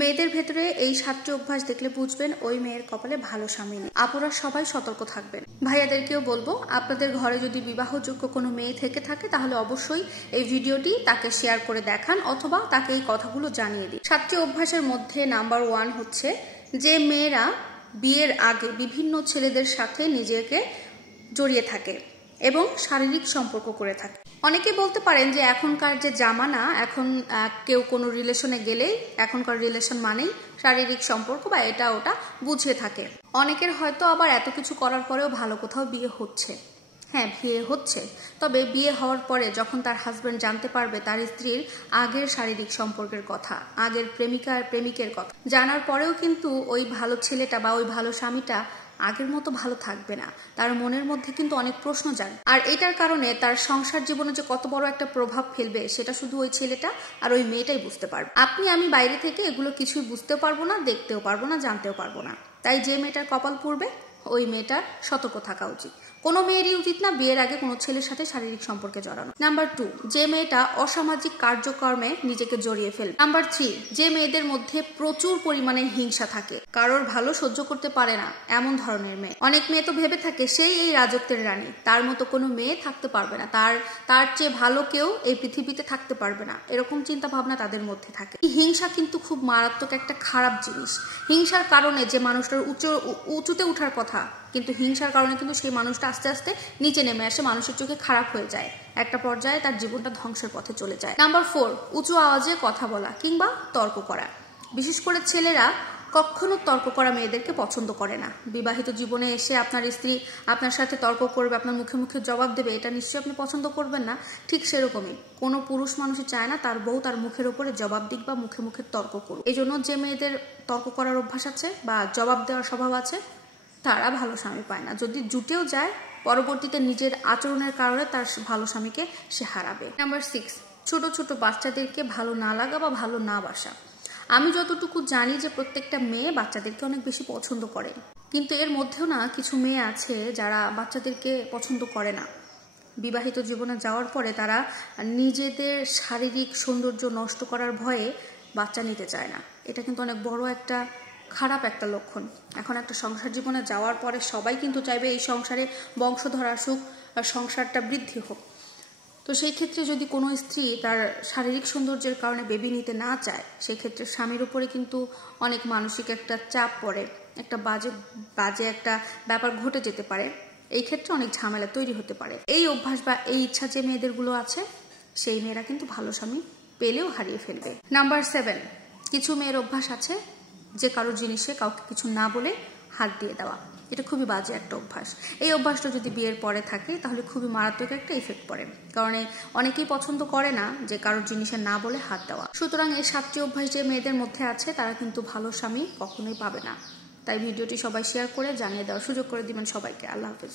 মেয়েদের ভেতরে এই 7টি অভ্যাস দেখলে বুঝবেন ওই মেয়ের কপালে ভালো স্বামী নেই। আপুরা সবাই সতর্ক থাকবেন। ভাইয়াদেরকেও বলবো, আপনাদের ঘরে যদি বিবাহযোগ্য কোনো মেয়ে থেকে থাকে তাহলে অবশ্যই এই ভিডিওটি তাকে শেয়ার করে দেখান অথবা তাকে এই কথাগুলো জানিয়ে দিন। 7টি অভ্যাসের মধ্যে নাম্বার 1 হচ্ছে যে মেয়েরা বিয়ের আগে বিভিন্ন ছেলেদের সাথে নিজেকে জড়িয়ে থাকে এবং শারীরিক সম্পর্ক করে থাকে। অনেকে বলতে পারেন যে এখনকার যে জামানা, এখন কেউ কোনো রিলেশনে গেলেই এখনকার রিলেশন মানেই শারীরিক সম্পর্ক বা এটা ওটা বুঝিয়ে থাকে। অনেকের হয়তো আবার এত কিছু করার পরেও ভালো কোথাও বিয়ে হচ্ছে। হ্যাঁ, বিয়ে হচ্ছে, তবে বিয়ে হওয়ার পরে যখন তার হাজবেন্ড জানতে পারবে তার স্ত্রীর আগের শারীরিক সম্পর্কের কথা, আগের প্রেমিকা আর প্রেমিকের কথা, জানার পরেও কিন্তু ওই ভালো ছেলেটা বা ওই ভালো স্বামীটা আগের মতো ভালো থাকবে না। তার মনের মধ্যে কিন্তু অনেক প্রশ্ন জাগে, আর এটার কারণে তার সংসার জীবনে যে কত বড় একটা প্রভাব ফেলবে সেটা শুধু ওই ছেলেটা আর ওই মেয়েটাই বুঝতে পারবে। আপনি আমি বাইরে থেকে এগুলো কিছুই বুঝতেও পারবো না, দেখতেও পারবো না, জানতেও পারবো না। তাই যে মেয়েটার কপাল পুড়বে ওই মেয়েটার সতর্ক থাকা উচিত। কোনো মেয়েরই উচিত না বিয়ের আগে কোনো ছেলের সাথে শারীরিক সম্পর্কে জড়ানো। নাম্বার 2, যে মেয়েটা অসামাজিক কার্যক্রমে নিজেকে জড়িয়ে ফেলবে। নাম্বার 3, যে মেয়েদের মধ্যে প্রচুর পরিমাণে হিংসা থাকে, কারোর ভালো সহ্য করতে পারে না এমন ধরনের মেয়ে। অনেক মেয়ে তো ভেবে থাকে সেই এই রাজত্বের রানী, তার মতো কোনো মেয়ে থাকতে পারবে না, তার চেয়ে ভালো কেউ এই পৃথিবীতে থাকতে পারবে না, এরকম চিন্তা ভাবনা তাদের মধ্যে থাকে। হিংসা কিন্তু খুব মারাত্মক একটা খারাপ জিনিস। হিংসার কারণে যে মানুষটার উঁচুতে উঠার কথা, কিন্তু হিংসার কারণে কিন্তু সেই মানুষটা আস্তে আস্তে নিচে নেমে আসে, মানুষের চোখে খারাপ হয়ে যায়, একটা পর্যায়ে তার জীবনটা ধ্বংসের পথে চলে যায়। নাম্বার 4, উঁচু আওয়াজে কথা বলা কিংবা তর্ক করা। বিশেষ করে ছেলেরা কখনো তর্ক করা মেয়েদেরকে পছন্দ করে না। বিবাহিত জীবনে এসে আপনার স্ত্রী আপনার সাথে তর্ক করবে, আপনার মুখে মুখে জবাব দেবে, এটা নিশ্চয়ই আপনি পছন্দ করবেন না। ঠিক সেরকমই কোনো পুরুষ মানুষই চায় না তার বউ তার মুখের উপরে জবাব দিক বা মুখে মুখে তর্ক করুক। এই জন্য যে মেয়েদের তর্ক করার অভ্যাস আছে বা জবাব দেওয়ার স্বভাব আছে তারা ভালো স্বামী পায় না। যদি জুটেও যায় পরবর্তীতে নিজের আচরণের কারণে তার ভালো স্বামীকে সে হারাবে। নাম্বার 6, ছোট ছোট বাচ্চাদেরকে ভালো না লাগা বা ভালো না বাসা। আমি যতটুকু জানি যে প্রত্যেকটা মেয়ে বাচ্চাদেরকে অনেক বেশি পছন্দ করে, কিন্তু এর মধ্যেও না কিছু মেয়ে আছে যারা বাচ্চাদেরকে পছন্দ করে না। বিবাহিত জীবনে যাওয়ার পরে তারা নিজেদের শারীরিক সৌন্দর্য নষ্ট করার ভয়ে বাচ্চা নিতে চায় না। এটা কিন্তু অনেক বড় একটা খারাপ একটা লক্ষণ। এখন একটা সংসার জীবনে যাওয়ার পরে সবাই কিন্তু চাইবে এই সংসারে বংশধর আসুক, সংসারটা বৃদ্ধি হোক। তো সেই ক্ষেত্রে যদি কোনো স্ত্রী তার শারীরিক সৌন্দর্যের কারণে বেবি নিতে না চায়, সেই ক্ষেত্রে স্বামীর উপরে কিন্তু অনেক মানসিক একটা চাপ পড়ে, একটা বাজে একটা ব্যাপার ঘটে যেতে পারে। এই ক্ষেত্রে অনেক ঝামেলা তৈরি হতে পারে। এই অভ্যাস বা এই ইচ্ছা যে মেয়েদেরগুলো আছে সেই মেয়েরা কিন্তু ভালো স্বামী পেলেও হারিয়ে ফেলবে। নাম্বার 7, কিছু মেয়ের অভ্যাস আছে যে কারোর জিনিসে কাউকে কিছু না বলে হাত দিয়ে দেওয়া। এটা খুবই বাজে একটা অভ্যাস। এই অভ্যাসটা যদি বিয়ের পরে থাকে তাহলে খুবই মারাত্মক একটা ইফেক্ট পড়ে, কারণ অনেকেই পছন্দ করে না যে কারোর জিনিসে না বলে হাত দেওয়া। সুতরাং এই 7টি অভ্যাস যে মেয়েদের মধ্যে আছে তারা কিন্তু ভালো স্বামী কখনোই পাবে না। তাই ভিডিওটি সবাই শেয়ার করে জানিয়ে দেওয়ার সুযোগ করে দিবেন সবাইকে। আল্লাহ হাফেজ।